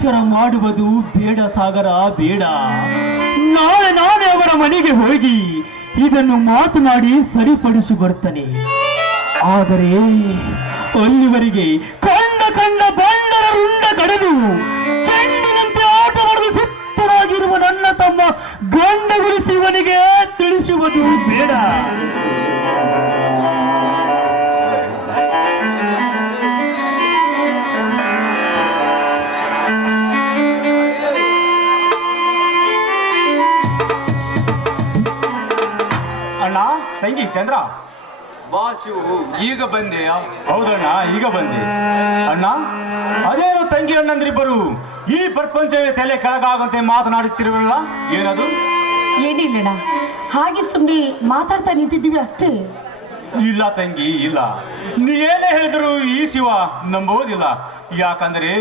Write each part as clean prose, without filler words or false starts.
ಎಚ್ಚರ ಮಾಡುವುದು ಬೇಡ ಸಾಗರ, ಬೇಡ. ನಾನೇ ಅವರ ಮನೆಗೆ ಹೋಗಿ ಇದನ್ನು ಮಾತನಾಡಿ ಸರಿಪಡಿಸಿ ಬರ್ತೇನೆ. ಆದರೆ ಅಲ್ಲಿವರೆಗೆ ಕಂಡ ಬಂಡರ ರುಂಡ ಕಡೆದು ಚೆಂಡಿನಂತೆ ಆಟ ಮಾಡಲು ಸಿದ್ಧರಾಗಿರುವ ನನ್ನ ತಮ್ಮ ಗಂಡಗುರಿಸಿ ಇವನಿಗೆ ತಿಳಿಸುವುದು ಬೇಡ. ಅಣ್ಣ, ತಂಗಿ ಚಂದ್ರ, ಬಾ ಶಿವು, ಈಗ ಬಂದೆಯಾ? ಹೌದಣ್ಣ, ಈಗ ಬಂದೆ. ಅಣ್ಣ, ಅದೇನು ತಂಗಿ ಅಣ್ಣಂದ್ರಿಬ್ಬರು ಈ ಪ್ರಪಂಚವೇ ತಲೆ ಕೆಳಗಾಗಂತೆ ಮಾತನಾಡುತ್ತಿರುವಲ್ಲ, ಏನದು? ಏನಿಲ್ಲಣ್ಣ, ಹಾಗೆ ಸುಮ್ಮನೆ ಮಾತಾಡ್ತಾ ನಿಂತಿದ್ದೀವಿ ಅಷ್ಟೇ. ಇಲ್ಲ ತಂಗಿ, ಇಲ್ಲ. ನೀ ಏನೇ ಹೇಳಿದ್ರು ಈ ಶಿವ ನಂಬೋದಿಲ್ಲ. ಯಾಕಂದ್ರೆ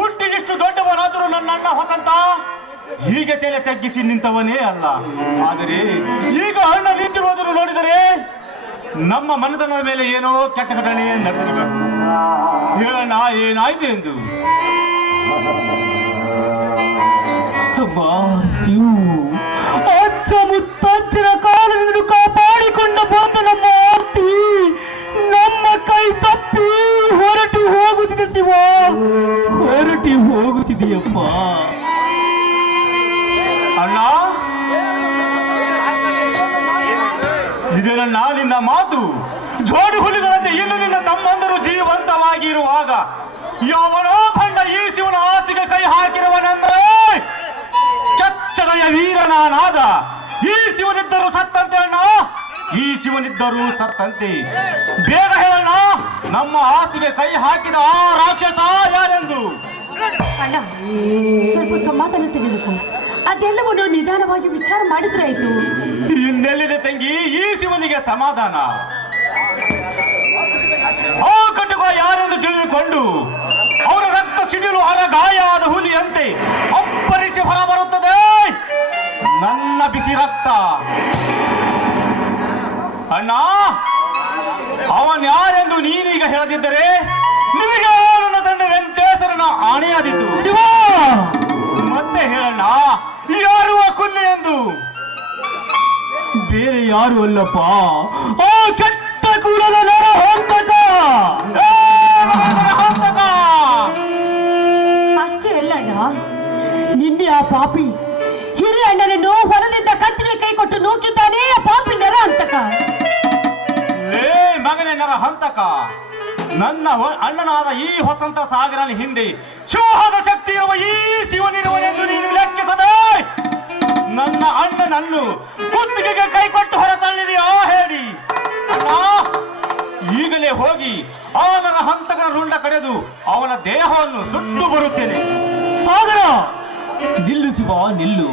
ಹುಟ್ಟಿಗಿಷ್ಟು ದೊಡ್ಡವನಾದರೂ ನನ್ನ ಅಣ್ಣ ವಸಂತ ಹೀಗೆ ತಲೆ ತಗ್ಗಿಸಿ ನಿಂತವನೇ ಅಲ್ಲ. ಆದರೆ ಈಗ ಅಣ್ಣ ನಿಂತಿರುವುದನ್ನು ನೋಡಿದರೆ ನಮ್ಮ ಮನತನದ ಮೇಲೆ ಏನೋ ಕೆಟ್ಟ ಘಟನೆ ನಡೆದಿರಬೇಕು. ಹೇಳಣ್ಣ, ಏನಾಯ್ತು ಎಂದು. ಅಚ್ಚ ಮುತ್ತಜ್ಜನ ಕಾಲದಿಂದ ಕಾಪಾಡಿಕೊಂಡ ಬಂದ ನಮ್ಮ ಆರ್ತಿ ನಮ್ಮ ಕೈ ತಪ್ಪಿ ಹೊರಟಿ ಹೋಗುತ್ತಿದೆ ಶಿವ, ಹೊರಟಿ ಹೋಗುತ್ತಿದೆಯಪ್ಪ. ಅಣ್ಣ, ಇದನ್ನ ನಿನ್ನ ಮಾತು ಜೋಡಿ ಹುಲಿಗಳಂತೆ ಇನ್ನು ನಿನ್ನ ತಮ್ಮಂದರು ಜೀವಂತವಾಗಿರುವಾಗ ಯಾವನೋ ಬಂಡ ಈ ಶಿವನ ಆಸ್ತಿಗೆ ಕೈ ಹಾಕಿರುವನೆಂದರೆ ಚಚ್ಚದಯ ವೀರನಾನಾದ ಈ ಶಿವನಿದ್ದರೂ ಸತ್ತಂತೆ. ಅಣ್ಣ, ಈ ಶಿವನಿದ್ದರೂ ಸತ್ತಂತೆ. ಬೇಗ ಹೇಳಣ್ಣ, ನಮ್ಮ ಆಸ್ತಿಗೆ ಕೈ ಹಾಕಿದ ಆ ರಾಕ್ಷಸ ಯಾರೆಂದು. ಅಣ್ಣ, ಸ್ವಲ್ಪ ಸಮಾಧಾನ ತೆಗೆದುಕೊ. ಅದೆಲ್ಲವನ್ನು ನಿಧಾನವಾಗಿ ವಿಚಾರ ಮಾಡಿದ್ರಾಯ್ತು. ಇನ್ನೆಲ್ಲಿದೆ ತಂಗಿ ಈ ಶಿವನಿಗೆ ಸಮಾಧಾನ? ಆ ಕಟುಕ ಯಾರೆಂದು ತಿಳಿದುಕೊಂಡು ಅವರ ರಕ್ತ ಸಿಡಿಲು ಗಾಯ ಆದ ಹುಲಿಯಂತೆ ಅಪ್ಪರಿಸಿ ಹೊರಬರುತ್ತದೆ ನನ್ನ ಬಿಸಿ ರಕ್ತ. ಅಣ್ಣ, ಅವನ್ ಯಾರೆಂದು ನೀನೀಗ ಹೇಳದಿದ್ದರೆ ನಿನಗೆ ನನ್ನ ತಂದೆ ವೆಂಕಟೇಶ್ವರನ ಆಣೆಯಾದಿತ್ತು. ಶಿವ, ಮತ್ತೆ ಹೇಳಣ್ಣ, ಯಾರು ಆ ಕುಲ್ಲೆ ಎಂದು? ಬೇರೆ ಯಾರು ಅಲ್ಲಪ್ಪ, ಆ ಕೆಟ್ಟ ಕೂಡಲ ನರಹಂತಕ. ಅಷ್ಟೇ ಅಲ್ಲಣ್ಣ, ನಿನ್ನೆ ಆ ಪಾಪಿ ಹಿರಿಯ ಅಣ್ಣನನ್ನು ಹೊಲದಿಂದ ಕತ್ತಿಗೆ ಕೈ ಕೊಟ್ಟು ನೂಕಿದ್ದಾನೆ ಆ ಪಾಪಿ ನರಹಂತಕ. ಲೇ ಮಗನೇ ನರಹಂತಕ, ನನ್ನ ಅಣ್ಣನಾದ ಈ ವಸಂತ ಸಾಗರನ ಹಿಂದೆ ಶಿವದ ಶಕ್ತಿ ಇರುವ ಈ ಶಿವನಿರುವನೆಂದು ನೀನು ಲೆಕ್ಕಿಸದೆ ನನ್ನ ಅಣ್ಣನನ್ನು ಕುತ್ತಿಗೆಗೆ ಕೈ ಕೊಟ್ಟು ಹೊರತಳ್ಳಿದೆಯಾ ಹೇಳಿ. ಅಣ್ಣ, ಈಗಲೇ ಹೋಗಿ ಆ ನನ್ನ ಹಂತಕನ ರುಂಡ ಕಡೆದು ಅವನ ದೇಹವನ್ನು ಸುಟ್ಟು ಬರುತ್ತೇನೆ. ಸಾಗರ, ನಿಲ್ಲು ಶಿವ, ನಿಲ್ಲು.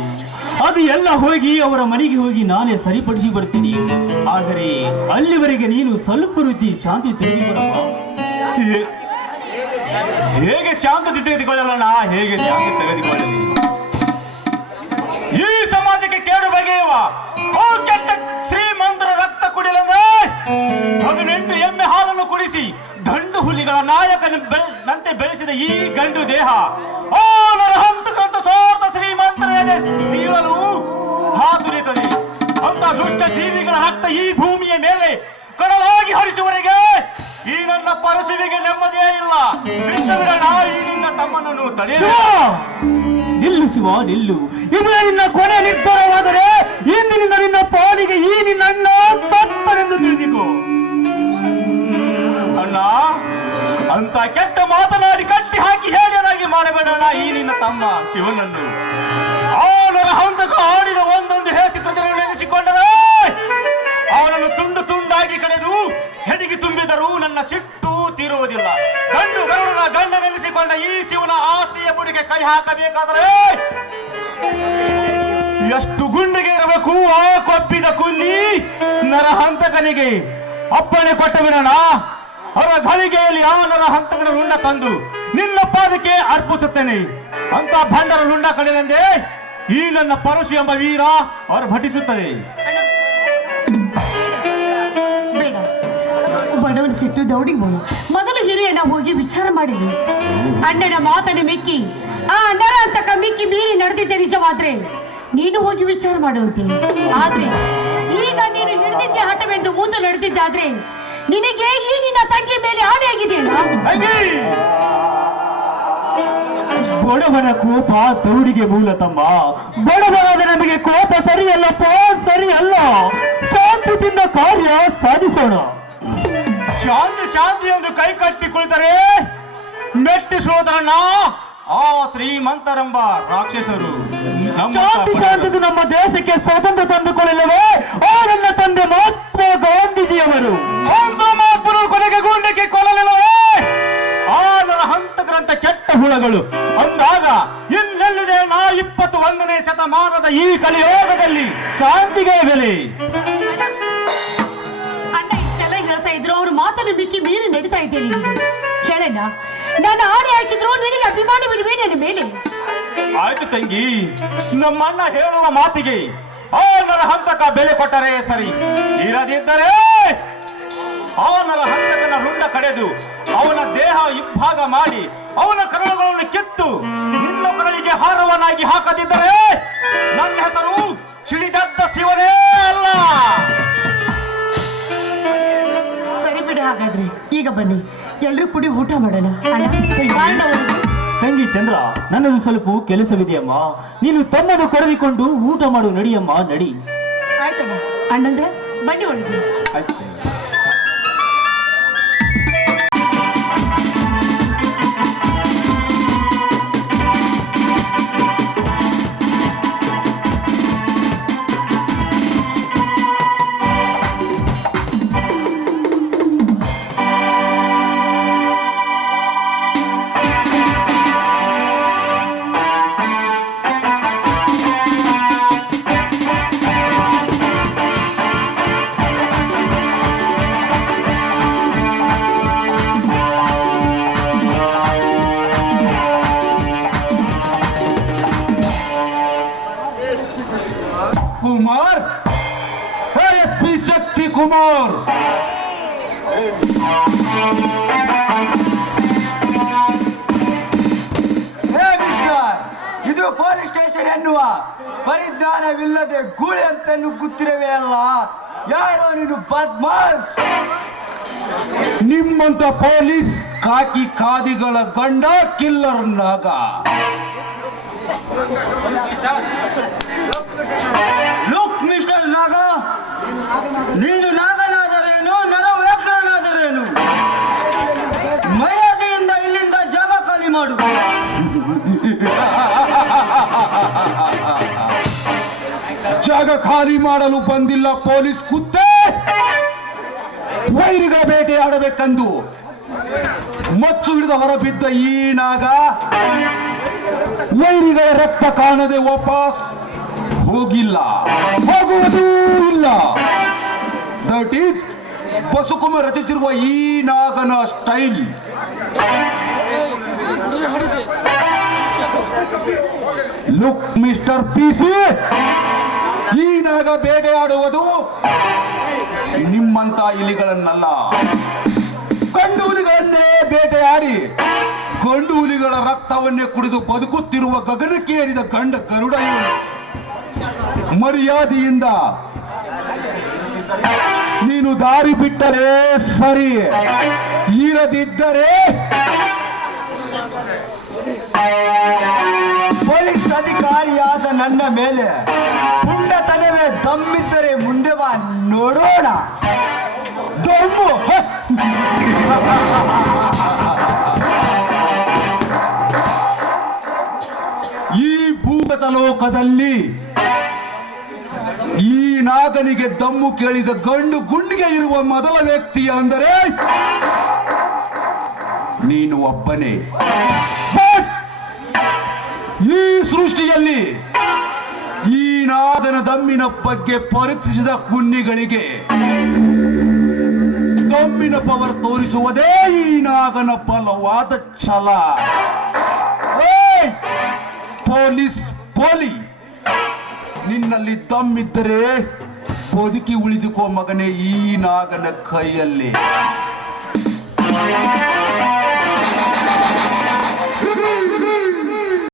ಅದು ಎಲ್ಲ ಹೋಗಿ ಅವರ ಮನೆಗೆ ಹೋಗಿ ನಾನೇ ಸರಿಪಡಿಸಿ ಬರ್ತೀನಿ. ಆದರೆ ಅಲ್ಲಿವರೆಗೆ ನೀನು ಸ್ವಲ್ಪ ರೀತಿ ಶಾಂತಿ ತೆಗೆದುಕೊಳ್ಳಪ್ಪ. ಹೇಗೆ ಶಾಂತಿ ತೆಗೆದುಕೊಳ್ಳೋಣ, ಹೇಗೆ ಶಾಂತಿ ತೆಗೆದುಕೊಳ್ಳಲಿ? ಈ ಸಮಾಜಕ್ಕೆ ಕೇಡು ಬಗೆಯುವ ಓ ಕೆಟ್ಟ ಶ್ರೀಮಂತರ ರಕ್ತ ಕುಡಿಯಲೆಂದ್ರೆ 18 ಎಮ್ಮೆ ಹಾಲನ್ನು ಕುಡಿಸಿ ಗಂಡು ಹುಲಿಗಳ ನಾಯಕನಂತೆ ಬೆಳೆಸಿದ ಈ ಗಂಡು ದೇಹ ಓ ನರಹಂತಕರಂತ ಸ್ವಾರ್ಥ ಶ್ರೀಮಂತರ ಎದೆ ಸೀಳಲು ಹಾಸುರಿತದೆ. ಅಂತ ದುಷ್ಟ ಜೀವಿಗಳ ರಕ್ತ ಈ ಭೂಮಿಯ ಮೇಲೆ ಕಡಲಾಗಿ ಹರಿಸುವವರೆಗೆ ಈ ನನ್ನ ಪರಶುವಿಗೆ ನೆಮ್ಮದಿಯೇ ಇಲ್ಲ. ಬಿಟ್ಟು ಬಿಡೋಣ ಈ ನಿನ್ನ ತಮ್ಮನನ್ನು ತಡೆಯ. ನಿಲ್ಲು ಶಿವ, ನಿಲ್ಲು. ಇದು ನಿನ್ನ ಕೊನೆ ನಿರ್ಧಾರವಾದರೆ ಇಂದಿನಿಂದ ನಿನ್ನ ಪಾಲಿಗೆ ಈ ನಿನ್ನ ಅಣ್ಣ ಸತ್ತನೆಂದು ತಿಳಿದಿಕೋ. ಅಣ್ಣ, ಅಂತ ಕೆಟ್ಟ ಮಾತನಾಡಿ ಕಟ್ಟಿ ಹಾಕಿ ಹೇಳಿಯನಾಗಿ ಮಾಡಬೇಡಣ್ಣ ಈ ನಿನ್ನ ತಮ್ಮ ಶಿವನನ್ನು. ಅವನ ಹಂತಕ ಆಡಿದ ಒಂದೊಂದು ಹೇಸಿ ಪ್ರತಿಗಳನ್ನು ನೆನೆಸಿಕೊಂಡರೆ ಅವನನ್ನು ತುಂಡು ತುಂಡಾಗಿ ಕಡೆದು ಹೆಡಿಗೆ ತುಂಬಿದರೂ ನನ್ನ ಸಿಟ್ಟು ತೀರುವುದಿಲ್ಲ. ಗಂಡು ಗರುಡನ ಗಂಡ ನೆನೆಸಿಕೊಂಡ ಈ ಶಿವನ ಆಸ್ತಿಯ ಬುಡಿಗೆ ಕೈ ಹಾಕಬೇಕಾದರೆ ಎಷ್ಟು ಗುಂಡಿಗೆ ಇರಬೇಕು ಆ ಕೊಬ್ಬಿದ ಕುಲ್ಲಿ ನರಹಂತಕನಿಗೆ. ಅಪ್ಪಣೆ ಕೊಟ್ಟ ಬಿಡೋಣ. ಅವರ ಘಳಿಗೆಯಲ್ಲಿ ಆ ನರಹಂತಕನ ರುಂಡ ತಂದು ನಿನ್ನ ಪಾದಕ್ಕೆ ಅರ್ಪಿಸುತ್ತೇನೆ ಅಂತ ಭಂಡರ ರುಂಡ ಕಡೆಯೆಂದೇ ಈ ನನ್ನ ಪರಶು ಎಂಬ ವೀರ ಅವರು ಭಟಿಸುತ್ತದೆ. ಬೇಡ, ಬಡವನ ಸಿಟ್ಟು ದೌಡಿಗೆ ಮೊದಲು ಹಿರಿಯಣ್ಣ ಹೋಗಿ ವಿಚಾರ ಮಾಡಿರಿ. ಅಣ್ಣನ ಮಾತನ್ನು ಮೆಕ್ಕಿ ಆ ಅಣ್ಣ ನಡೆದಿದ್ದೆ ನಿಜವಾದ್ರೆ ನೀನು ಹೋಗಿ ವಿಚಾರ ಮಾಡುವಂತೆ. ಆದ್ರೆ ಈಗ ನೀನು ಹಿಡಿದಿದ್ದೆ ಹಠವೆಂದು ಮುಂದೆ ನಡೆದಿದ್ದಾದ್ರೆ ನಿನಗೆ ಈ ನಿನ್ನ ತಂಗಿ ಮೇಲೆ ಆಣೆ ಆಗಿದೆ. ಬಡವನ ಕೋಪ ತೌಡಿಗೆ ಮೂಲ ತಮ್ಮ. ಬಡವನಾದ ನಮಗೆ ಕೋಪ ಸರಿಯಲ್ಲಪ್ಪ, ಸರಿಯಲ್ಲ. ಶಾಂತಿಯಿಂದ ಕಾರ್ಯ ಸಾಧಿಸೋಣ. ಶಾಂತಿ ಎಂದು ಕೈ ಕಟ್ಟಿ ಕುಳಿತರೆ ಮೆಟ್ಟಿಸುವುದರನ್ನ ಆ ಶ್ರೀಮಂತರೆಂಬ ರಾಕ್ಷಸರು. ಶಾಂತಿ ನಮ್ಮ ದೇಶಕ್ಕೆ ಸ್ವಾತಂತ್ರ್ಯ ತಂದುಕೊಳ್ಳಲವೇ ಆ ನನ್ನ ತಂದೆ ಮಹಾತ್ಮ ಗಾಂಧೀಜಿಯವರು. ಒಂದು ಮಹಾತ್ಮರು ಕೊನೆಗೆ ಗೂಂಡಕ್ಕೆ ಕೊಲ್ಲಲಿಲ್ಲವೇ ಆ ನನ್ನ ಹಂತಕರಂತ ಕೆಟ್ಟ ಹುಳಗಳು. ಅಂದಾಗ ಇನ್ನೆಲ್ಲಿದೆ 21ನೇ ಶತಮಾನದ ಈ ಕಲಿಯೋಗದಲ್ಲಿ ಶಾಂತಿಗೆ ಬೆಲೆ? ಅಣ್ಣ ಇಷ್ಟೆಲ್ಲ ಹೇಳ್ತಾ ಇದ್ರು, ಅವ್ರ ಮಾತನ್ನು ಬಿಕ್ಕಿ ಮೀರಿ ನಡೀತಾ ಇದ್ದೇನೆ. ಕೇಳಣ್ಣ, ನಾನು ಆಣೆ ಹಾಕಿದ್ರು ನಿನಗೆ ಅಭಿಮಾನವಿಲ್ವೇ ನನ್ನ ಮೇಲೆ? ಆಯ್ತು ತಂಗಿ, ನಮ್ಮಣ್ಣ ಹೇಳುವ ಮಾತಿಗೆ ಆ ನರ ಹಂತಕ ಬೆಲೆ ಕೊಟ್ಟರೆ ಸರಿ. ಇರದಿದ್ದರೆ ಆ ನರ ಹಂತಕನ ರುಂಡ ಕಡೆದು ಅವನ ದೇಹ ಇಬ್ಬಾಗ ಮಾಡಿ ಅವನ ಕರಳುಗಳನ್ನು ಕಿತ್ತು ನಿನ್ನ ಕರಳಿಗೆ ಹಾರವನ್ನಾಗಿ ಹಾಕದಿದ್ದರೆ ನನ್ನ ಹೆಸರು ಸಿಡಿದದ್ದ ಶಿವನೇ ಅಲ್ಲ. ಸರಿ ಬಿಡಿ, ಹಾಗಾದ್ರೆ ಈಗ ಬನ್ನಿ ಎಲ್ರೂ ಕೂಡಿ ಊಟ ಮಾಡೋಣ. ಅಣ್ಣ ತಂಗಿ ಚಂದ್ರ, ನನ್ನದು ಸ್ವಲ್ಪ ಕೆಲಸವಿದೆಯಮ್ಮ. ನೀನು ತಮ್ಮನ್ನು ಕರೆದುಕೊಂಡು ಊಟ ಮಾಡು. ನಡಿಯಮ್ಮ, ನಡಿ. ಆಯ್ತಣ್ಣ. ಅಣ್ಣಂದ್ರೆ ಬನ್ನಿ ಒಳಗೆ. कुमार, एसपी शक्ति कुमार, ಇದು ಪೊಲೀಸ್ ಸ್ಟೇಷನ್ ಎನ್ನುವ ಪರಿಜ್ಞಾನವಿಲ್ಲದೆ ಗೂಳಿ ಅಂತ ನುಗ್ಗುತ್ತಿರವೇ ಅಲ್ಲ. ಯಾರೋ ನೀನು ಬದ್ಮಾಶ್. ನಿಮ್ಮಂತ ಪೊಲೀಸ್ ಕಾಕಿ ಖಾದಿಗಳ ಗಂಡ ಕಿಲ್ಲರ್ ನಾಗ. ಲುಕ್ ಮಿಸ್ಟರ್ ನಾಗ, ನೀನು ನಾಗನಾದರೇನು ನರವ್ಯಾಘ್ರನಾದರೇನು? ಮರ್ಯಾದೆಯಿಂದ ಇಲ್ಲಿಂದ ಜಾಗ ಖಾಲಿ ಮಾಡು. ಜಾಗ ಖಾಲಿ ಮಾಡಲು ಬಂದಿಲ್ಲ ಪೊಲೀಸ್ ಕುತ್ತೆ. ವೈರಿಗ ಬೇಟೆಯಾಡಬೇಕೆಂದು ಮಚ್ಚು ಹಿಡಿದ ಹೊರಬಿದ್ದ ಈ ನಾಗ ವೈರಿಗಳ ರಕ್ತ ಕಾಣದೆ ವಾಪಸ್ ಹೋಗಿಲ್ಲ, ಹೋಗುವುದೂ ಇಲ್ಲ. ದಟ್ ಈಸ್ ಬಸುಕುಮಾರ್ ರಚಿಸಿರುವ ಈ ನಾಗನ ಸ್ಟೈಲ್. ಲುಕ್ ಮಿಸ್ಟರ್ ಪಿಸಿ, ಈ ನಾಗ ಬೇಟೆಯಾಡುವುದು ನಿಮ್ಮಂತ ಇಲಿಗಳನ್ನಲ್ಲ, ಗಂಡು ಹುಲಿಗಳನ್ನೇ ಬೇಟೆಯಾಡಿ ಗಂಡು ಹುಲಿಗಳ ರಕ್ತವನ್ನೇ ಕುಡಿದು ಬದುಕುತ್ತಿರುವ ಗಗನಕ್ಕೆ ಏರಿದ ಗಂಡ ಗರುಡ ಇವನು. ಮರ್ಯಾದೆಯಿಂದ ನೀನು ದಾರಿ ಬಿಟ್ಟರೆ ಸರಿ, ಇರದಿದ್ದರೆ ಪೊಲೀಸ್ ಅಧಿಕಾರಿಯಾದ ನನ್ನ ಮೇಲೆ ಪುಂಡತನವೇ ದಮ್ಮಿದ್ದರೆ ಮುಂದೆ ಬಾ, ನೋಡೋಣ. ದಮ್ಮು ಈ ಭೂಗತ ಲೋಕದಲ್ಲಿ ಈ ನಾಗನಿಗೆ ದಮ್ಮು ಕೇಳಿದ ಗಂಡು ಗುಂಡಿಗೆ ಇರುವ ಮೊದಲ ವ್ಯಕ್ತಿ ಅಂದರೆ ನೀನು ಒಬ್ಬನೇ. ಈ ಸೃಷ್ಟಿಯಲ್ಲಿ ಈ ನಾಗನ ದಮ್ಮಿನ ಬಗ್ಗೆ ಪರೀಕ್ಷಿಸಿದ ಕುನ್ನಿಗಳಿಗೆ ದಮ್ಮಿನ ಪವರ್ ತೋರಿಸುವುದೇ ಈ ನಾಗನ ಬಲವಾದ ಛಲ. ಪೊಲೀಸ್ ಪೋಲಿ, ನಿನ್ನಲ್ಲಿ ದಮ್ಮಿದ್ದರೆ ಬದುಕಿ ಉಳಿದುಕೋ ಮಗನೇ ಈ ನಾಗನ ಕೈಯಲ್ಲಿ.